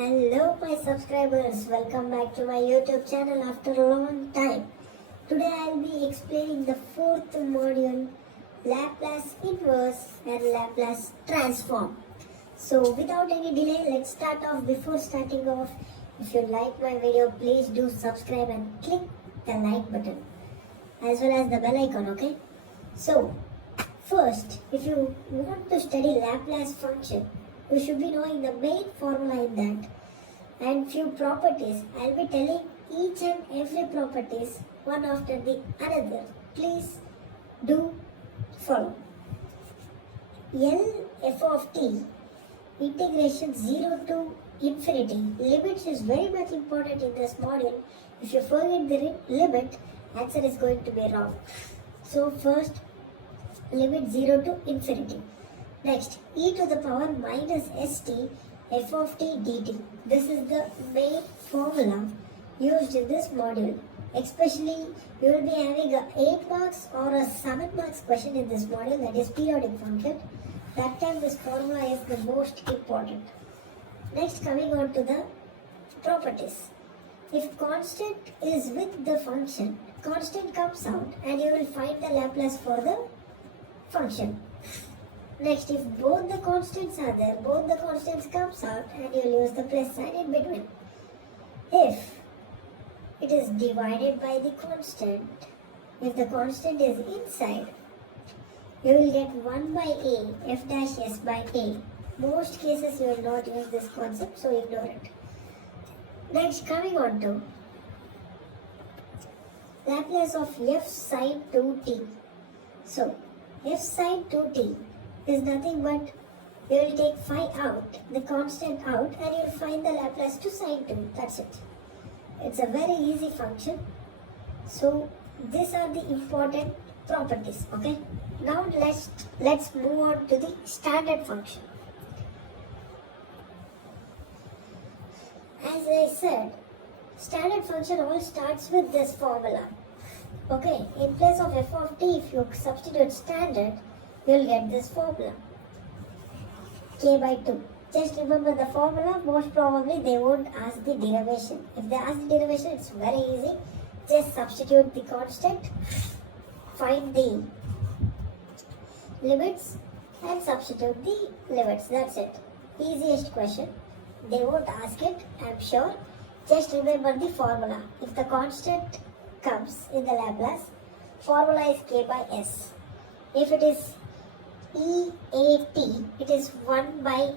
Hello my subscribers, welcome back to my YouTube channel after a long time. Today I will be explaining the fourth module, Laplace inverse and Laplace transform. So without any delay, let's start off. Before starting off, if you like my video, please do subscribe and click the like button as well as the bell icon, okay? So first, if you want to study Laplace function, you should be knowing the main formula in that and few properties. I'll be telling each and every properties one after the another. Please do follow. L f of t integration 0 to infinity. Limits is very much important in this module. If you forget the limit, answer is going to be wrong. So first, limit 0 to infinity. Next, e to the power minus st f of t dt. This is the main formula used in this module. Especially, you will be having a 8 marks or a 7 marks question in this module, that is periodic function. That time this formula is the most important. Next, coming on to the properties. If constant is with the function, constant comes out and you will find the Laplace for the function. Next, if both the constants are there, both the constants comes out and you will use the plus sign in between. If it is divided by the constant, if the constant is inside, you will get 1 by a, f dash s by a. Most cases you will not use this concept, so ignore it. Next, coming on to Laplace of f sine 2t. So, f sine 2t is nothing but you will take phi out, the constant out, and you will find the Laplace to sine 2. That's it. It's a very easy function. So these are the important properties. Okay. Now let's move on to the standard function. As I said, standard function all starts with this formula. Okay. In place of f of t, if you substitute standard, you will get this formula, k by 2. Just remember the formula. Most probably they won't ask the derivation. If they ask the derivation, it's very easy. Just substitute the constant, find the limits and substitute the limits. That's it. Easiest question. They won't ask it, I'm sure. Just remember the formula. If the constant comes in the Laplace, formula is k by s. If it is EAT, it is 1 by,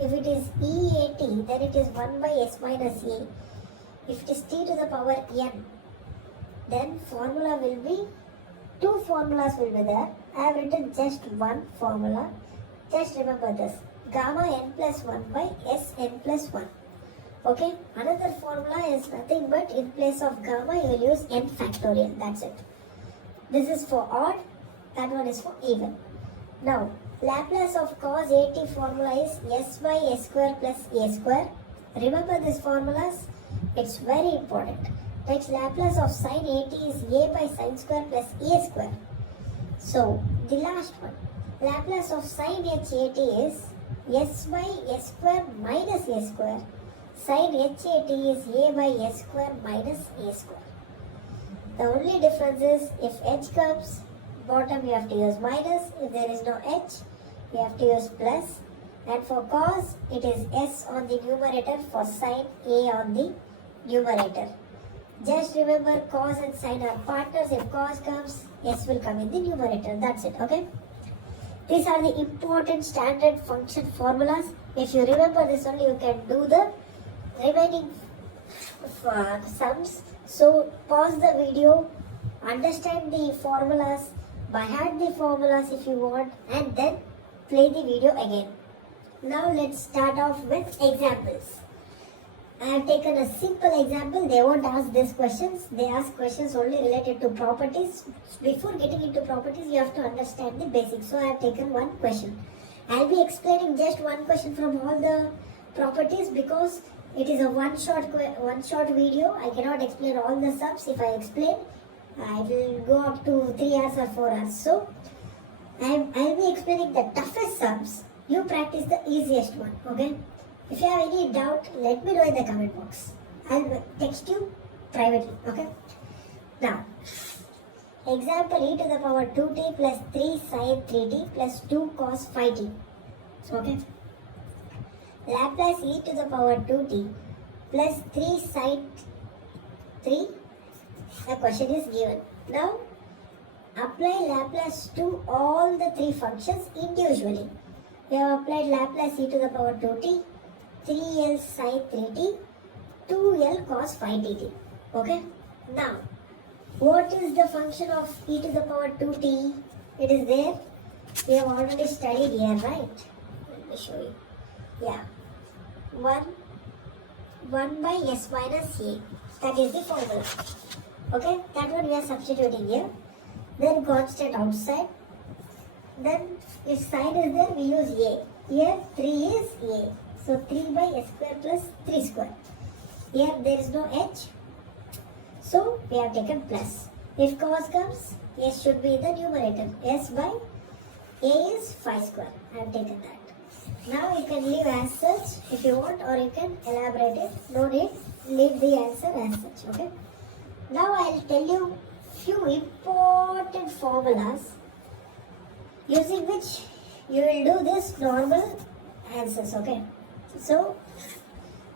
if it is EAT, then it is 1 by s minus a. If it is t to the power n, then formula will be, two formulas will be there. I have written just one formula. Just remember this, gamma n plus 1 by s n plus 1. Okay, another formula is nothing but in place of gamma you will use n factorial. That's it. This is for odd, that one is for even. Now, Laplace of cos at formula is s by s square plus a square. Remember these formulas, it's very important. Next, Laplace of sin at is a by sin square plus a square. So, the last one, Laplace of sin hat is s by s square minus a square. Sin hat is a by s square minus a square. The only difference is if h comes bottom you have to use minus, if there is no h you have to use plus, and for cos it is s on the numerator, for sin a on the numerator. Just remember cos and sin are partners. If cos comes, s will come in the numerator. That's it. Okay. These are the important standard function formulas. If you remember this only, you can do the remaining sums. So pause the video, understand the formulas, by heart the formulas if you want, and then play the video again. Now let's start off with examples. I have taken a simple example. They won't ask these questions. They ask questions only related to properties. Before getting into properties, you have to understand the basics. So I have taken one question. I will be explaining just one question from all the properties because it is a one short video. I cannot explain all the sums. If I explain, I will go up to 3 hours or 4 hours. So I will be explaining the toughest sums You practice the easiest one, okay? If you have any doubt, let me know in the comment box. I'll text you privately, okay? Now, example e to the power 2t plus 3 sin 3t plus 2 cos 5t, okay? Laplace e to the power 2t plus 3 sin 3, the question is given. Now, apply Laplace to all the three functions individually. We have applied Laplace e to the power 2t, 3l sin 3t, 2l cos 5t. Okay? Now, what is the function of e to the power 2t? It is there. We have already studied here, right? Let me show you. Yeah. 1 by s minus a. That is the formula. Okay? That one we are substituting here. Then constant outside. Then if sign is there, we use a. Here 3 is a. So 3 by s square plus 3 square. Here there is no h. So we have taken plus. If cos comes, s should be in the numerator. S by a is 5 square. I have taken that. Now you can leave as such if you want, or you can elaborate it. No need. Leave the answer as such. Okay. Now I will tell you few important formulas using which you will do this normal answers. Okay. So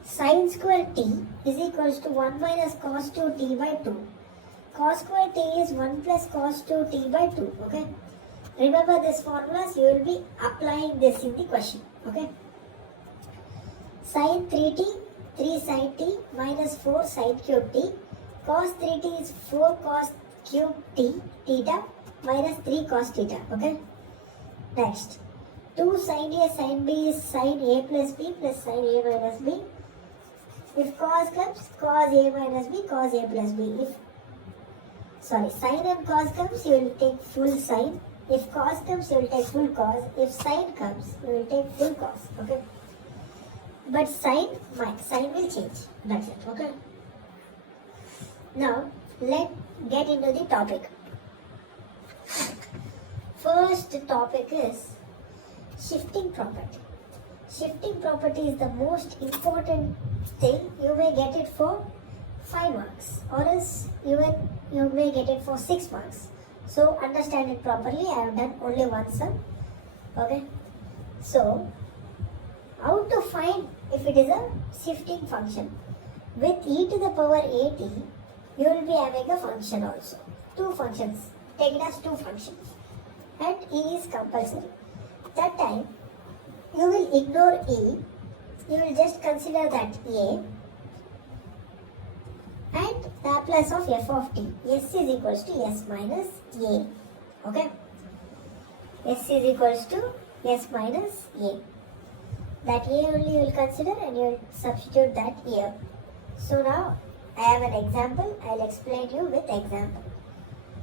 sin square t is equals to 1 minus cos 2t by 2. Cos square t is 1 plus cos 2t by 2. Okay. Remember these formulas, you will be applying this in the question. Okay. Sin 3t, 3 sin t minus 4 sin cube t. Cos 3t is 4 cos cube t theta minus 3 cos theta. Okay. Next, 2 sin a sin b is sin a plus b plus sin a minus b. If cos comes, cos a minus b, cos a plus b. If sin and cos comes, you will take full sin. If cos comes, you will take full cos. If sin comes, you will take full cos. Okay. But sign will change. That's it. Okay. Now, let's get into the topic. First topic is shifting property. Shifting property is the most important thing. You may get it for 5 marks, or else even you may get it for 6 marks. So understand it properly. I have done only one sum. Okay. So how to find if it is a shifting function? With e to the power at, you will be having a function also. 2 functions. Take it as 2 functions. And e is compulsory. That time you will ignore e. You will just consider that a and Laplace of f of t. S is equals to s minus a. Okay. S is equals to s minus a. That a only you will consider and you will substitute that here. So now I have an example. I will explain you with example.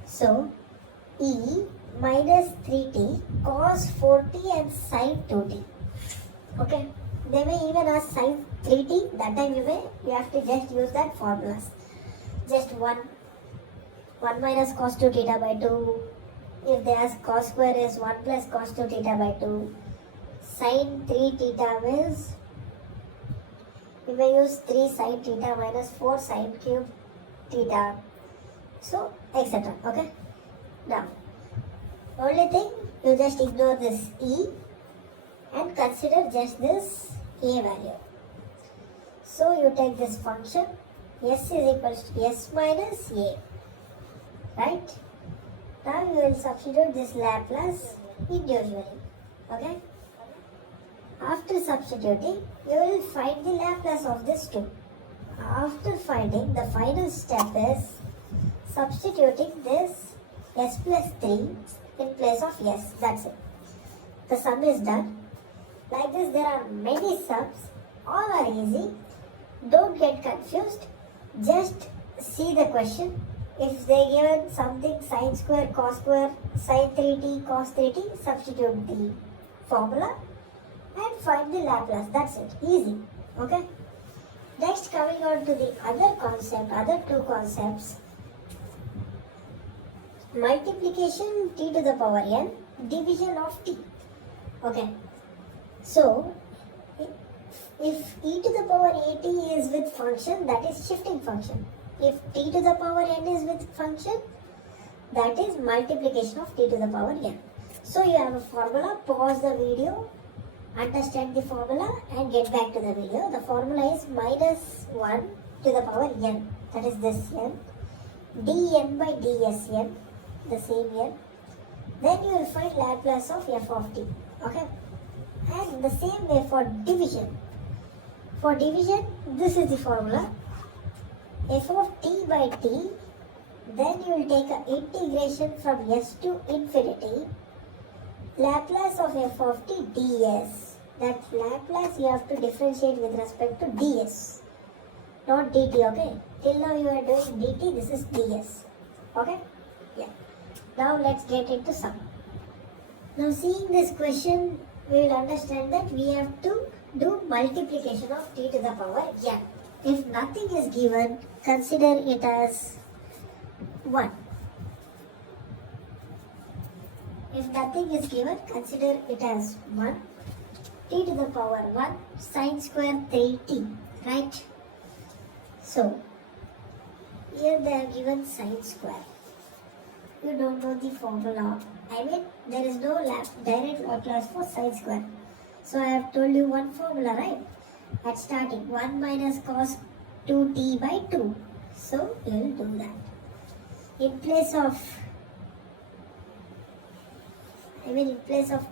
So e minus 3t cos 4t and sin 2t. Okay. They may even ask sin 3t. That time you have to just use that formulas. Just 1 minus cos 2 theta by 2. If they ask cos square is 1 plus cos 2 theta by 2. Sin 3 theta means you may use 3 sin theta minus 4 sin cube theta. So, etc. Okay. Now, only thing, you just ignore this e and consider just this a value. So, you take this function. S is equals to s minus a. Right? Now you will substitute this Laplace individually. Okay? After substituting, you will find the Laplace of this 2. After finding, the final step is substituting this s plus 3 in place of s. That's it. The sum is done. Like this, there are many sums. All are easy. Don't get confused. Just see the question. If they given something sin square, cos square, sin 3t, cos 3t, substitute the formula and find the Laplace. That's it. Easy. Okay. Next, coming on to the other 2 concepts. Multiplication t to the power n, division of t. Okay. So if e to the power at is with function, that is shifting function. If t to the power n is with function, that is multiplication of t to the power n. So you have a formula. Pause the video, understand the formula and get back to the video. The formula is minus 1 to the power n, that is this n, dn by dsn, the same n. Then you will find Laplace of f of t. Okay, and the same way for division. For division, this is the formula, f of t by t. Then you will take an integration from s to infinity, Laplace of f of t ds. That Laplace you have to differentiate with respect to ds, not dt. Okay, till now you are doing dt, this is ds. Okay, yeah. Now let's get into sum. Now seeing this question, we will understand that we have to do multiplication of t to the power n. If nothing is given, consider it as 1. If nothing is given, consider it as 1. T to the power 1 sine square 3t, right? So here they are given sine square. You don't know the formula. I mean, there is no direct Laplace for sine square. So I have told you one formula, right? At starting, 1 minus cos 2t by 2. So you will do that. In place of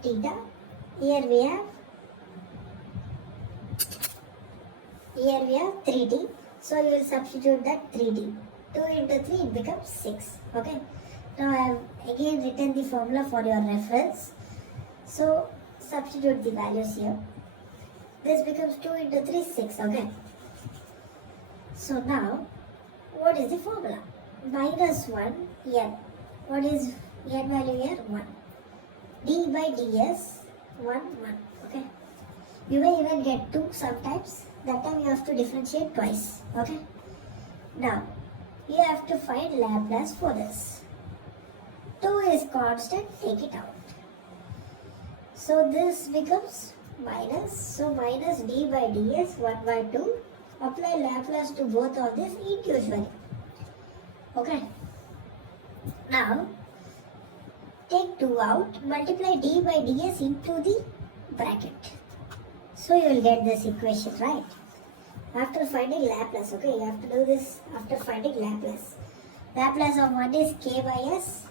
theta, here we have 3t. So you will substitute that 3t. 2 into 3, it becomes 6. Okay. Now I have again written the formula for your reference. So substitute the values here. This becomes 2 into 3, 6. Okay. So now, what is the formula? Minus 1 n. What is n value here? 1. D by ds 1, 1. Okay. You may even get 2 sometimes. That time you have to differentiate twice. Okay. Now, you have to find Laplace for this. 2 is constant, take it out. So this becomes minus. So minus d by ds 1 by 2. Apply Laplace to both of this individually. Okay. Now, take 2 out, multiply d by ds into the bracket. So you will get this equation, right? After finding Laplace, okay, you have to do this after finding Laplace. Laplace of 1 is k by s.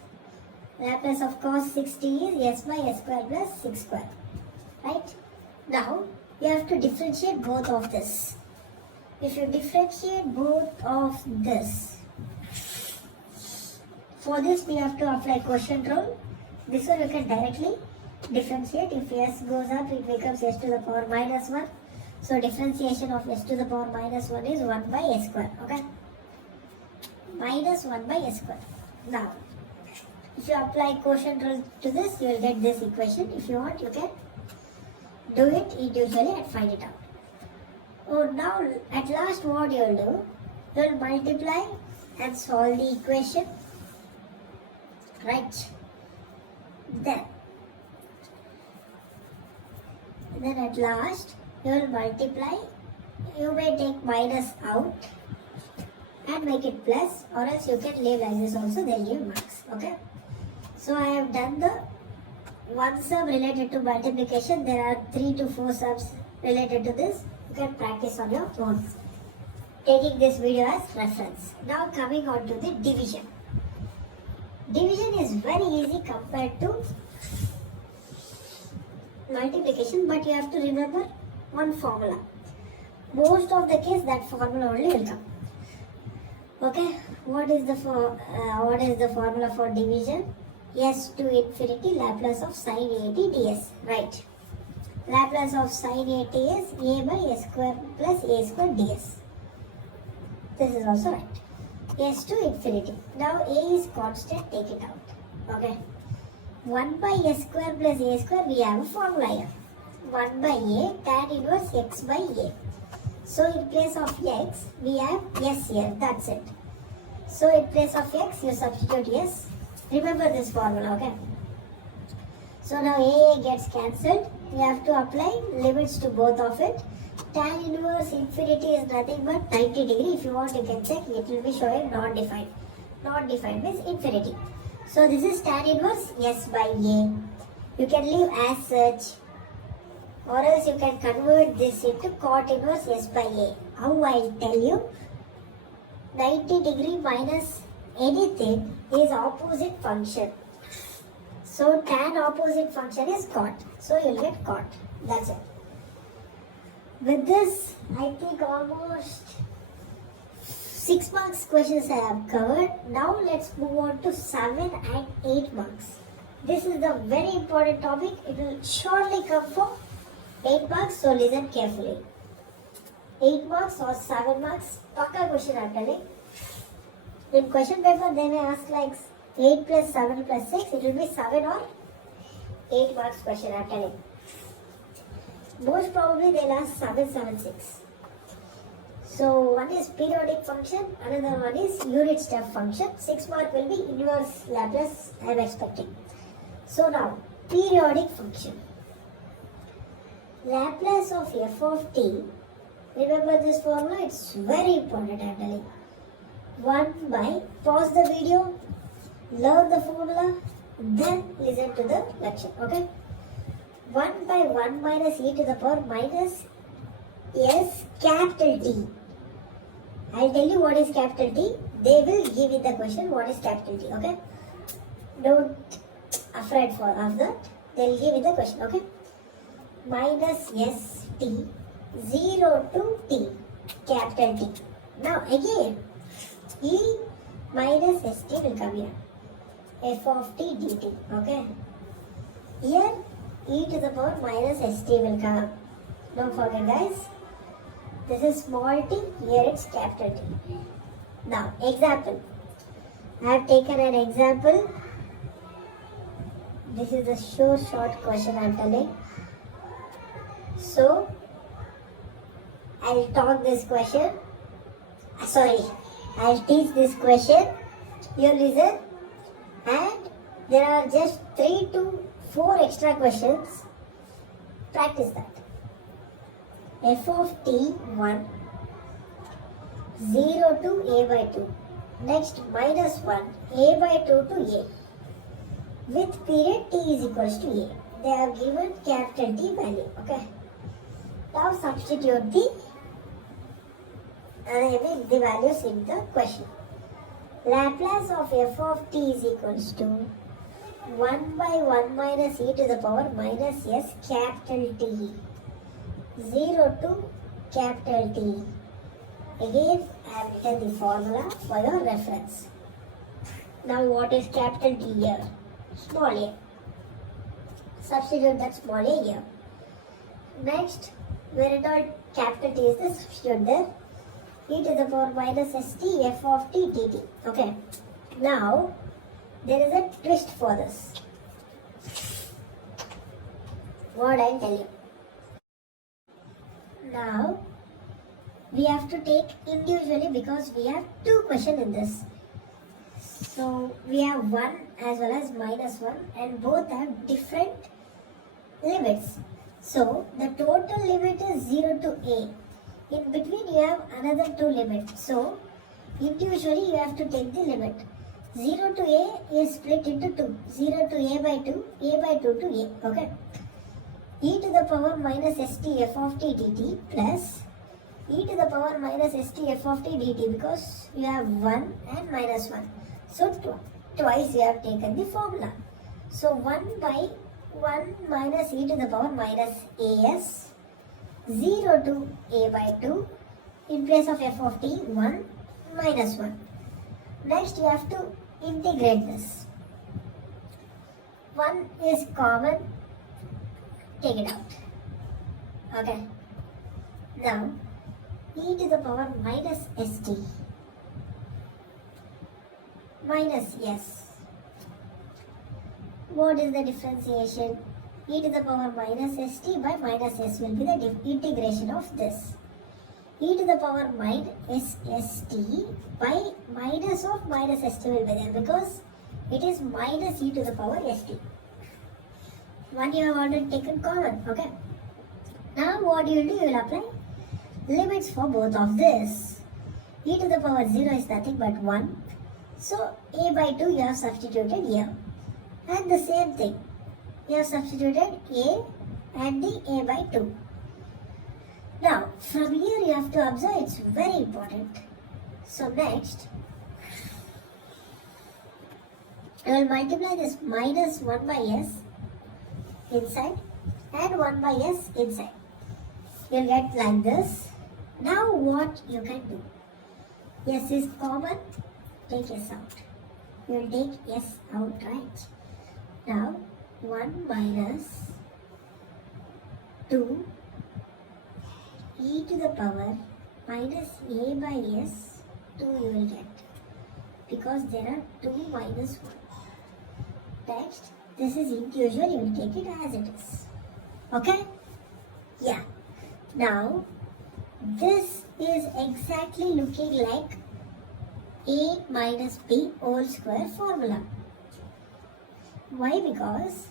Laplace of cos 60 is s by s square plus 6 square. Right? Now, you have to differentiate both of this. If you differentiate both of this, for this we have to apply quotient rule. This one you can directly differentiate. If s goes up, it becomes s to the power minus 1. So differentiation of s to the power minus 1 is 1 by s square. Okay? Minus 1 by s square. Now, if you apply quotient rule to this, you will get this equation. If you want, you can do it individually and find it out. Oh, now at last what you will do, you will multiply and solve the equation. Right? Then at last you will multiply. You may take minus out and make it plus, or else you can leave like this also, they'll give marks. Okay. So I have done the one sum related to multiplication. There are 3 to 4 sums related to this. You can practice on your own, taking this video as reference. Now coming on to the division. Division is very easy compared to multiplication, but you have to remember one formula. Most of the case that formula only will come. Okay, what is the formula for division? S to infinity Laplace of sin at ds. Right. Laplace of sin at is a by s square plus a square ds. This is also right. S to infinity. Now a is constant, take it out. Okay. 1 by s square plus a square, we have a formula here. 1 by a tan inverse x by a. So in place of x, we have s here. That's it. So in place of x, you substitute s. Remember this formula, okay? So now a gets cancelled. we have to apply limits to both of it. Tan inverse infinity is nothing but 90 degree. If you want, you can check. It will be showing not defined. Not defined means infinity. So this is tan inverse S by A. You can leave as such, or else you can convert this into cot inverse S by A. How I'll tell you. 90 degree minus anything is opposite function. So tan opposite function is cot. So you'll get cot. That's it. With this, I think almost 6 marks questions I have covered. Now let's move on to 7 and 8 marks. This is the very important topic. It will surely come for 8 marks, so listen carefully. 8 marks or 7 marks, pakka question I'm telling. In question paper, they may ask like 8 plus 7 plus 6, it will be 7 or 8 marks question I'm telling. Most probably they'll ask 7, 7, 6. So one is periodic function, another one is unit step function. 6 mark will be inverse Laplace I am expecting. So now, periodic function. Laplace of f of t. Remember this formula, it's very important I am telling. 1 by, pause the video, learn the formula, then listen to the lecture, okay? 1 by 1 minus e to the power minus s capital T. I'll tell you what is capital T. They will give in the question what is capital T, okay? Don't afraid of that. They'll give in the question, okay? Minus s t 0 to t, capital T. Now again, e minus st will come here. F of t dt, okay? Here e to the power minus st will come. Don't forget guys, this is small t, here it's capital T. Now example, I have taken an example. This is a short question I am telling. So I'll talk this question, I'll teach this question, you listen, and there are just 3 to 4 extra questions. Practice that. F of t 1, 0 to a by 2. Next minus 1, a by 2 to a. With period t is equals to a. They are given capital T value. Okay. Now substitute the values in the question. Laplace of f of t is equals to 1 by 1 minus e to the power minus s capital T. 0 to capital T. Again, I have written the formula for your reference. Now what is capital T here? Small a. Substitute that small a here. Next, where it all capital T is the substitute there. E to the power minus st f of t dt. Okay. Now, there is a twist for this. What I'll tell you. Now, we have to take individually because we have 2 questions in this. So, we have 1 as well as minus 1 and both have different limits. So, the total limit is 0 to a. In between you have another 2 limits. So, individually you have to take the limit. 0 to a is split into 2. 0 to a by 2, a by 2 to a. Okay. E to the power minus st f of t dt plus e to the power minus st f of t dt because you have 1 and minus 1. So, twice you have taken the formula. So, 1 by 1 minus e to the power minus as 0 to a by 2 in place of f of t 1 minus 1. Next you have to integrate this. 1 is common, take it out. Okay. Now e to the power minus st minus s. What is the differentiation? E to the power minus st by minus s will be the integration of this. E to the power minus st by minus of minus st will be there because it is minus e to the power st. 1 you have already taken common. Okay. Now what you will do, you will apply limits for both of this. E to the power 0 is nothing but 1. So a by 2 you have substituted here. And the same thing. You have substituted a and the a by 2. Now from here you have to observe, it's very important. So next, I will multiply this minus 1 by s inside and 1 by s inside. You will get like this. Now what you can do? S is common, take s out. You will take s out, right? Now 1 minus 2 e to the power minus a by s 2 you will get, because there are 2 minus 1. Next, this is integer, you will take it as it is. Okay? Yeah. Now, this is exactly looking like a minus b whole square formula. Why? Because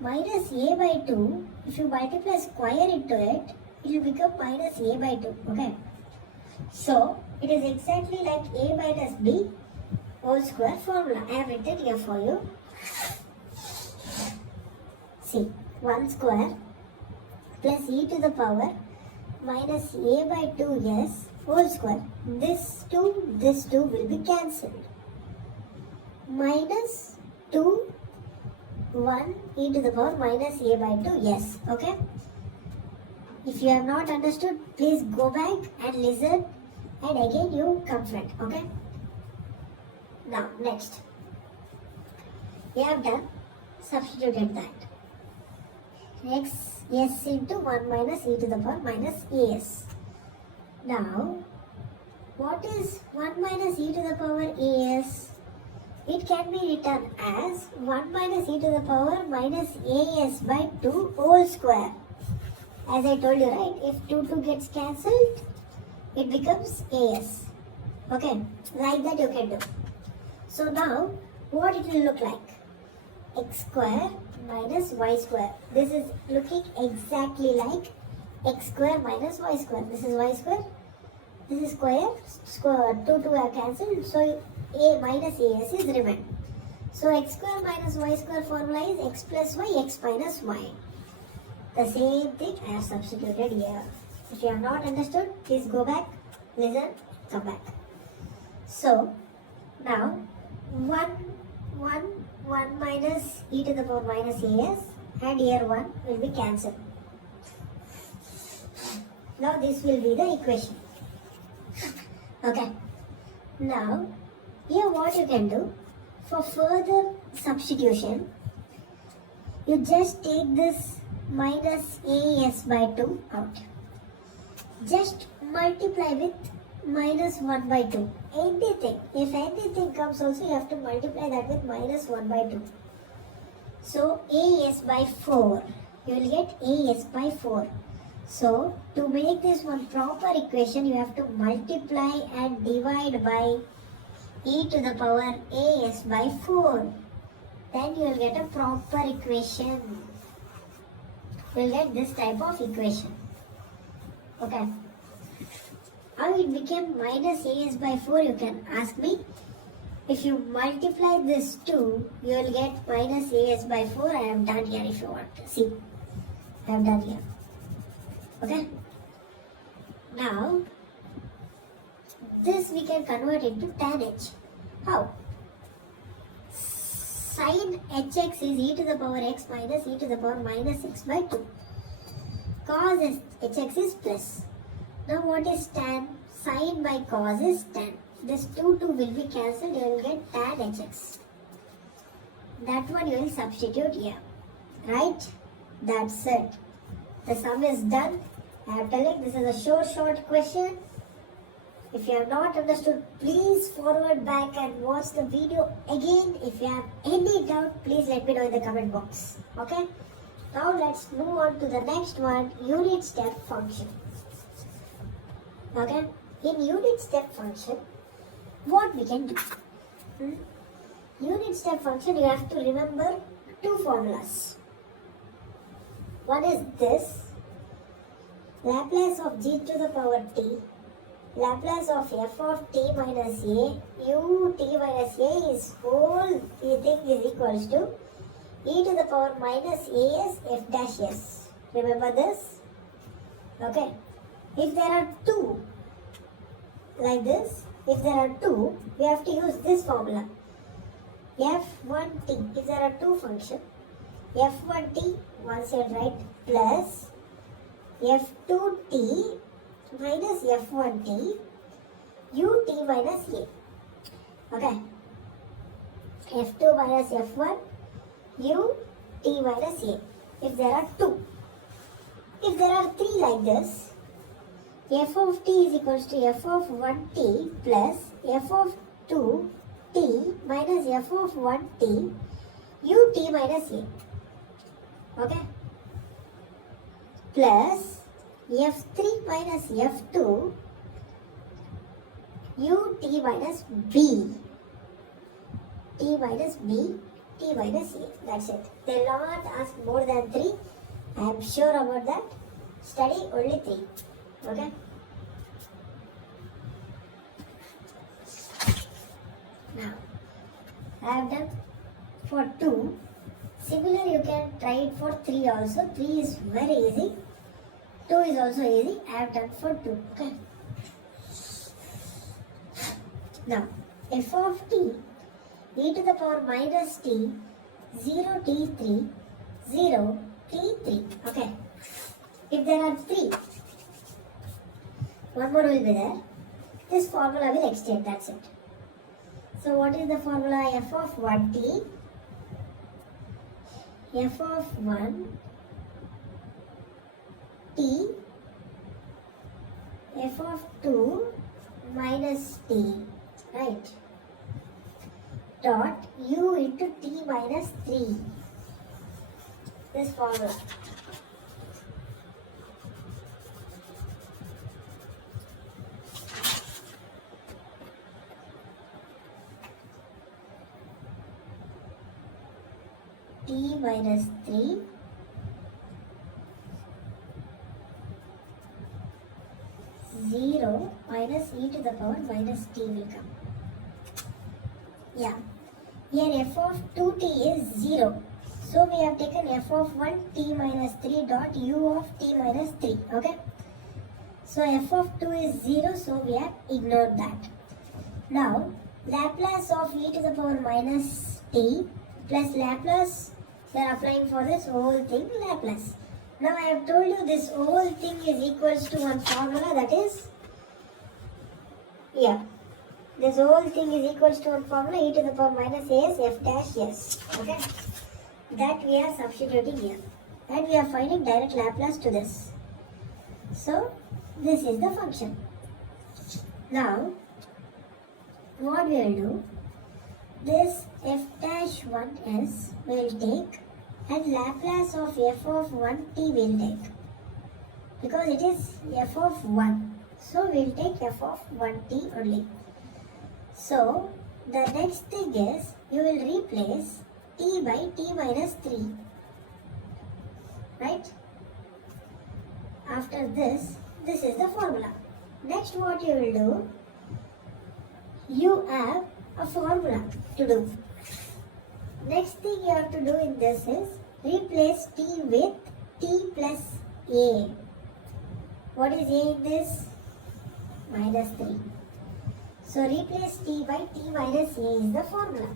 minus a by 2, if you multiply square into it, it will become minus a by 2. Okay? So, it is exactly like a minus b whole square formula. I have written here for you. See, 1 square plus e to the power minus a by 2s whole square. This 2 will be cancelled. Minus 2, 1 e to the power minus a by 2, yes. Okay? If you have not understood, please go back and listen and again you confront. Okay? Now, next. We have done, substituted that. X s into 1 minus e to the power minus as. Now, what is 1 minus e to the power as? It can be written as 1 minus e to the power minus as by 2 whole square. As I told you, right? If 2 gets cancelled, it becomes as. Okay, like that you can do. So now, what it will look like? X square minus y square. This is looking exactly like x square minus y square. This is y square. This is square. 2 are cancelled. So a minus as is remain. So x square minus y square formula is x plus y, x minus y. The same thing I have substituted here. If you have not understood, please go back, listen, come back. So now 1 minus e to the power minus as and here 1 will be cancelled. Now this will be the equation. Okay. Now here what you can do, for further substitution, you just take this minus as by 2 out. Just multiply with minus 1 by 2. Anything. If anything comes also, you have to multiply that with minus 1 by 2. So, as by 4. You will get as by 4. So, to make this one proper equation, you have to multiply and divide by e to the power as by 4. Then you will get a proper equation. You will get this type of equation. Okay. How it became minus as by 4, you can ask me. If you multiply this 2, you will get minus as by 4. I have done here if you want. See, I have done here. Okay. Now, this we can convert into tan h. How? Sin hx is e to the power x minus e to the power minus 6 by 2. Cos hx is plus. Now what is tan? Sin by cos is tan. This 2 will be cancelled. You will get tan hx. That one you will substitute here. Right? That's it. The sum is done. I am telling this is a short question. If you have not understood, please forward back and watch the video again. If you have any doubt, please let me know in the comment box. Okay? Now let's move on to the next one, unit step function. Okay? In unit step function, what we can do? Unit step function, you have to remember two formulas. One is this, Laplace of g to the power t, Laplace of f of t minus a, u t minus a is whole thing is equals to e to the power minus as f dash s. Remember this? Okay. If there are two, like this, if there are two, we have to use this formula. f1t, if there are two functions, f1t, one side right, plus f2t minus f1t, ut minus a. Okay. f2 minus f1, ut minus a. If there are two. If there are three like this, f of t is equals to f of 1t plus f of 2t minus f of 1t, ut minus a. Okay. Plus f3 minus f2, ut minus b, t minus b, t minus a. That's it. They will not ask more than 3. I am sure about that. Study only 3. Okay. Now, I have done for 2. Similar, you can try it for 3 also. 3 is very easy. 2 is also easy. I have done for 2. Okay. Now, f of t, e to the power minus t, 0 t3, 0 t3. Okay. If there are 3, one more will be there. This formula will extend. That's it. So, what is the formula? F of 1t, f of 1 t, f of 2 minus t, right, dot u into t minus 3. This formula. T minus 3 0 minus e to the power minus t will come. Yeah. Here f of 2t is 0. So we have taken f of 1 t minus 3 dot u of t minus 3. Okay. So f of 2 is 0. So we have ignored that. Now Laplace of e to the power minus t plus Laplace, we are applying for this whole thing Laplace. Now I have told you this whole thing is equals to one formula, that is, yeah, this whole thing is equals to one formula, e to the power minus as f dash s. Okay, that we are substituting here and we are finding direct Laplace to this. So this is the function. Now what we will do, this f dash 1s will take and Laplace of f of 1t will take, because it is f of 1. So we will take f of 1t only. So the next thing is you will replace t by t minus 3. Right? After this, this is the formula. Next what you will do, you have a formula to do. Next thing you have to do in this is replace t with t plus a. What is a in this? Minus 3. So replace t by t minus a is the formula.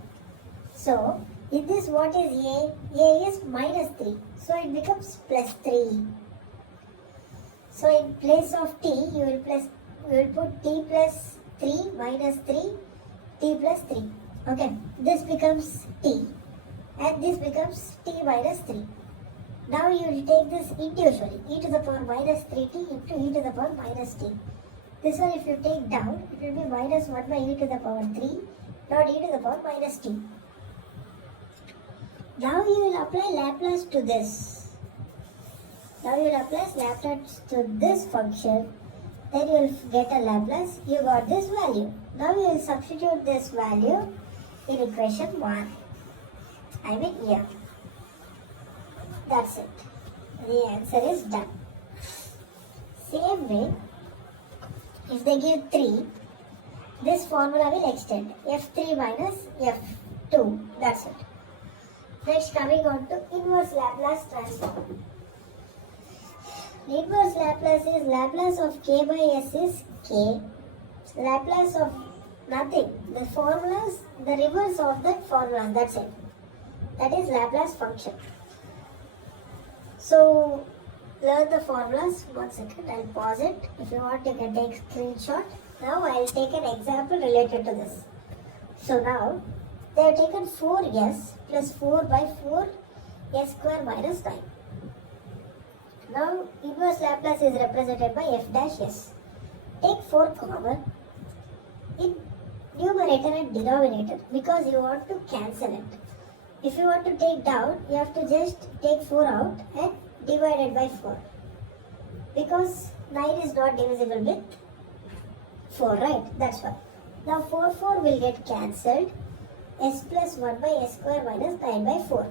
So in this what is a? A is minus 3. So it becomes plus 3. So in place of t you will put t plus 3 minus 3 t plus 3. Okay, this becomes t and this becomes t minus 3. Now you will take this individually, e to the power minus 3t into e to the power minus t. This one if you take down, it will be minus 1 by e to the power 3, not e to the power minus t. Now you will apply Laplace to this. Now you will apply Laplace to this function. Then you will get a Laplace. You got this value. Now you will substitute this value in equation 1. I mean here. That's it. The answer is done. Same way, if they give 3, this formula will extend. F3 minus F2. That's it. Next, coming on to inverse Laplace transform. Inverse Laplace is Laplace of k by s is k. Laplace of nothing. The formulas, the reverse of that formula. That's it. That is Laplace function. So, learn the formulas. 1 second, I'll pause it. If you want, you can take screenshot. Now, I'll take an example related to this. So, now, they have taken 4s plus 4 by 4 s square minus 9. Now, inverse Laplace is represented by f dash s. Take 4 common in numerator and denominator because you want to cancel it. If you want to take down, you have to just take 4 out and divide it by 4. Because 9 is not divisible with 4, right? That's why. Now 4 will get cancelled. S plus 1 by s square minus 9 by 4.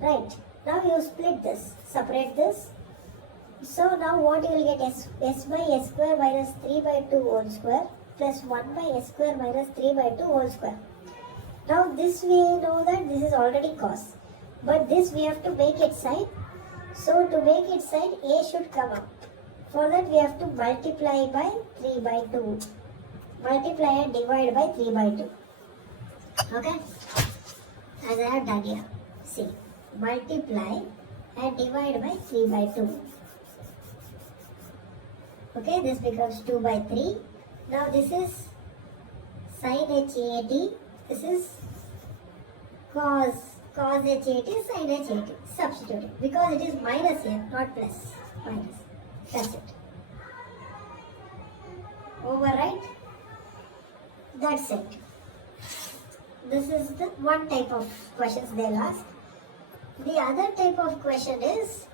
Right. Now you split this. Separate this. So now what you will get s by s square minus 3 by 2 whole square plus 1 by s square minus 3 by 2 whole square. Now this we know that this is already cos. But this we have to make it sine. So to make it sine, a should come up. For that we have to multiply by 3 by 2. Multiply and divide by 3 by 2. Okay? As I have done here. See. Multiply and divide by 3 by 2. Okay, this becomes 2 by 3. Now this is sin HAT. This is cos HAT, sin HAT. Substitute it. Because it is minus here, not plus. Minus. That's it. Overwrite. That's it. This is the one type of questions they'll ask. The other type of question is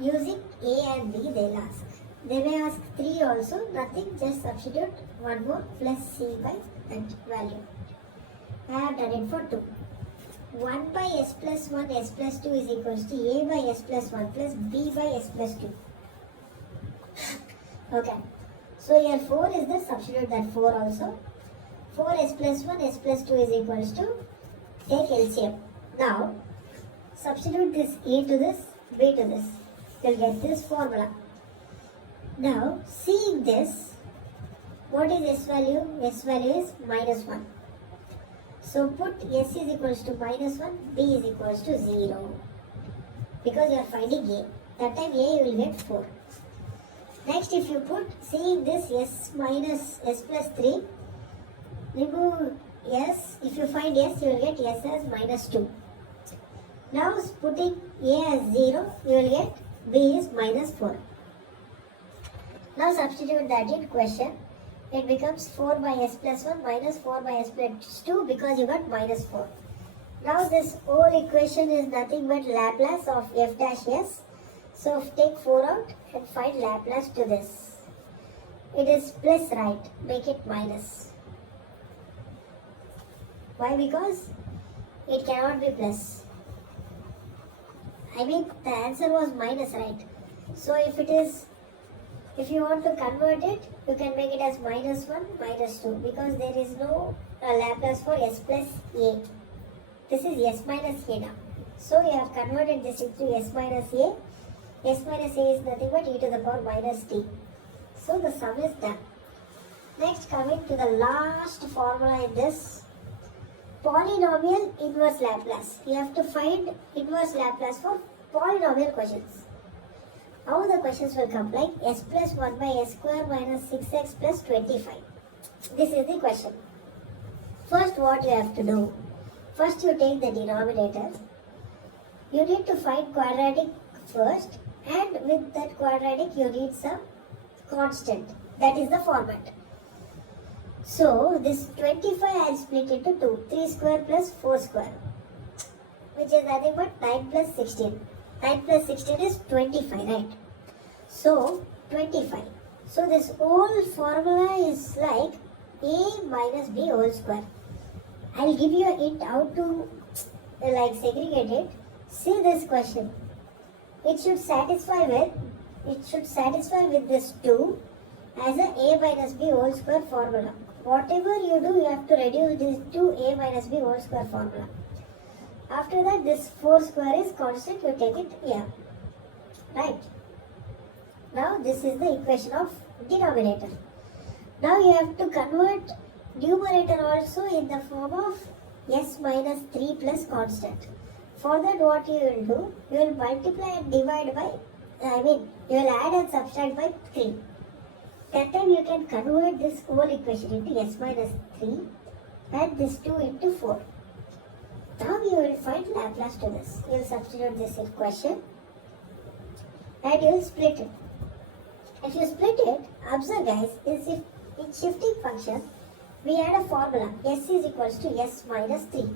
using A and B they'll ask. They may ask 3 also, nothing, just substitute 1 more plus C by that value. I have done it for 2. 1 by s plus 1 s plus 2 is equals to A by s plus 1 plus B by s plus 2. Okay. So here 4 is there, substitute that 4 also. 4s plus 1 s plus 2 is equals to, take LCM. Now, substitute this A to this, B to this. You'll get this formula. Now, seeing this, what is S value? S value is minus 1. So, put S is equals to minus 1, B is equals to 0. Because you are finding A. That time A you will get 4. Next, if you put, seeing this S minus S plus 3, remove S. If you find S, you will get S as minus 2. Now, putting A as 0, you will get B is minus 4. Now substitute that in question. It becomes 4 by s plus 1 minus 4 by s plus 2 because you got minus 4. Now this whole equation is nothing but Laplace of f dash s. So take 4 out and find Laplace to this. It is plus, right? Make it minus. Why? Because it cannot be plus. I mean the answer was minus, right? So if you want to convert it, you can make it as minus 1, minus 2 because there is no Laplace for s plus a. This is s minus a now. So you have converted this into s minus a. S minus a is nothing but e to the power minus t. So the sum is done. Next, coming to the last formula in this. Polynomial inverse Laplace. You have to find inverse Laplace for polynomial questions. How the questions will come like s plus 1 by s square minus 6x plus 25. This is the question. First what you have to do, first you take the denominator. You need to find quadratic first and with that quadratic you need some constant. That is the format. So this 25 I will split into 2. 3 square plus 4 square which is nothing but 9 plus 16. 9 plus 16 is 25, right? So, 25. So, this whole formula is like a minus b whole square. I will give you a hint how to like segregate it. See this question. it should satisfy with this 2 as a minus b whole square formula. Whatever you do, you have to reduce this to a minus b whole square formula. After that, this 4 square is constant, you take it here. Right. Now this is the equation of denominator. Now you have to convert numerator also in the form of s minus 3 plus constant. For that, what you will do, you will multiply and divide by, you will add and subtract by 3. That time you can convert this whole equation into s minus 3 and this 2 into 4. Now you will find Laplace to this. You will substitute this equation and you will split it. If you split it, observe guys, in shifting function, we had a formula, s is equals to s minus 3.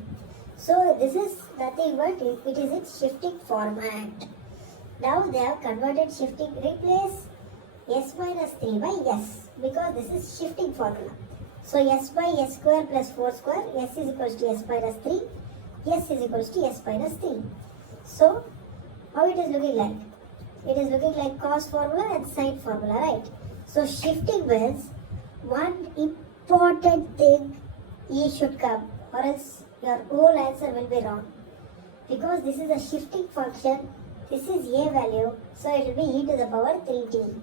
So this is nothing but it is in shifting format. Now they have converted shifting, replace s minus 3 by s, because this is shifting formula. So s by s square plus 4 square, s is equals to s minus 3, s is equals to s minus 3. So how it is looking like? It is looking like cos formula and sine formula, right? So shifting means one important thing e should come, or else your whole answer will be wrong. Because this is a shifting function, this is a value, so it will be e to the power 3t.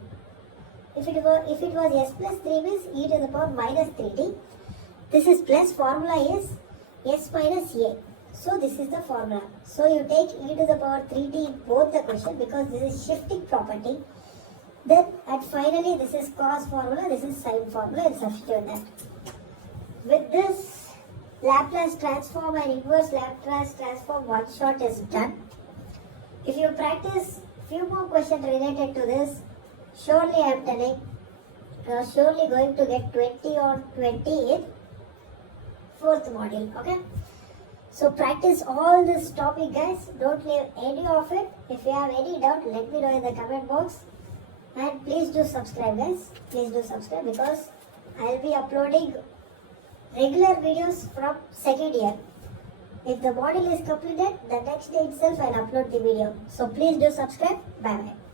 If it was s plus 3 means e to the power minus 3t. This is plus, formula is s minus a. So this is the formula. So you take e to the power 3t in both the question because this is shifting property. Then and finally this is cos formula, this is sine formula, and substitute that. With this, Laplace transform and inverse Laplace transform one shot is done. If you practice few more questions related to this, surely I am telling, you are surely going to get 20 or 20 in 4th module. Okay. So practice all this topic guys. Don't leave any of it. If you have any doubt, let me know in the comment box. And please do subscribe guys. Please do subscribe because I will be uploading regular videos from 2nd year. If the module is completed, the next day itself I will upload the video. So please do subscribe. Bye bye.